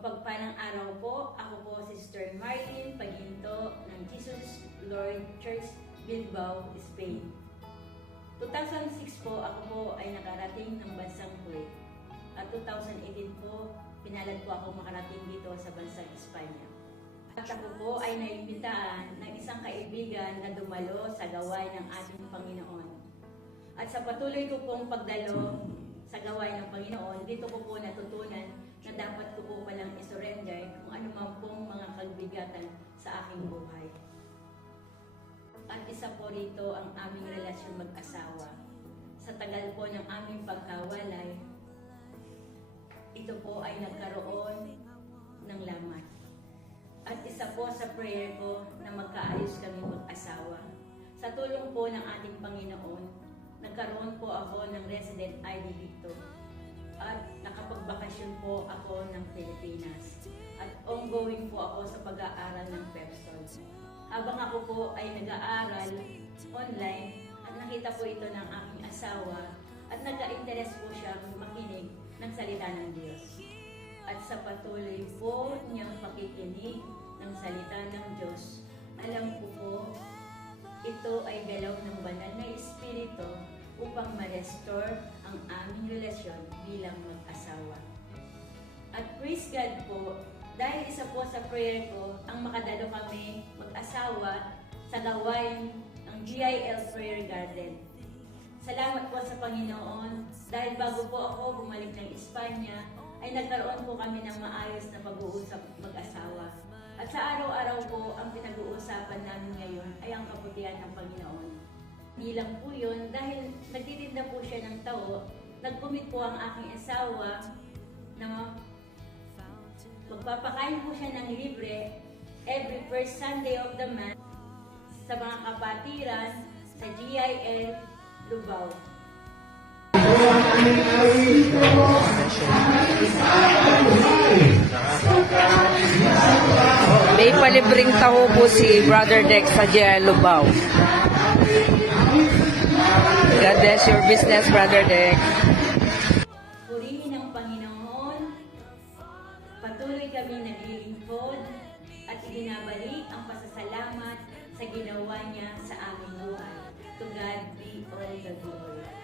Mapagpalang araw po, ako po si Sister Martin Paginto ng Jesus Lord Church, Bilbao, Spain. 2006 po, ako po ay nakarating ng bansang Kuwait. At 2018 po, pinalad po ako makarating dito sa bansang Espanya. At ako po ay naimbitaan ng isang kaibigan na dumalo sa gawain ng ating Panginoon. At sa patuloy ko pong pagdalo sa gawain ng Panginoon, dito ko po natutunan na dapat ko po palang isurrender kung ano man pong mga kabigatan sa aking buhay. At isa po rito ang aming relasyon mag-asawa. Sa tagal po ng aming pagkawalay, ito po ay nagkaroon ng lamat. At isa po sa prayer ko na magkaayos kami mag-asawa. Sa tulong po ng ating Panginoon, nagkaroon po ako ng resident ID dito. At nakapagbakasyon po ako ng Pilipinas. At ongoing po ako sa pag-aaral ng Pepsol. Habang ako po ay nag-aaral online, at nakita po ito ng aking asawa, at nagka-interest po siyang makinig ng salita ng Diyos. At sa patuloy po niyang pakikinig ng salita ng Diyos, alam ko po, ito ay galaw ng banal na Espiritu upang ma-restore ang aming relasyon bilang mag-asawa. At praise God po, dahil isa po sa prayer ko, ang makadalo kami mag-asawa sa gawain ng GIL Prayer Garden. Salamat po sa Panginoon, dahil bago po ako bumalik ng Espanya, ay nagkaroon po kami ng maayos na pag-uusap mag-asawa. At sa araw-araw po, ang pinag-uusapan namin ngayon ay ang kabutihan ng Panginoon. Bilang po yun, dahil nagtitinda po siya ng tao, nag-commit po ang aking asawa na magpapakain po siya ng libre every first Sunday of the month sa mga kapatiran sa GIL Lubao. May palibreng taho po si Brother Dex sa GIL Lubao. God bless your business, Brother Dex. Purihin ang Panginoon, patuloy kami naglilingkod at ibinabalik ang pasasalamat sa ginawa niya sa aming buhay. To God be all the glory.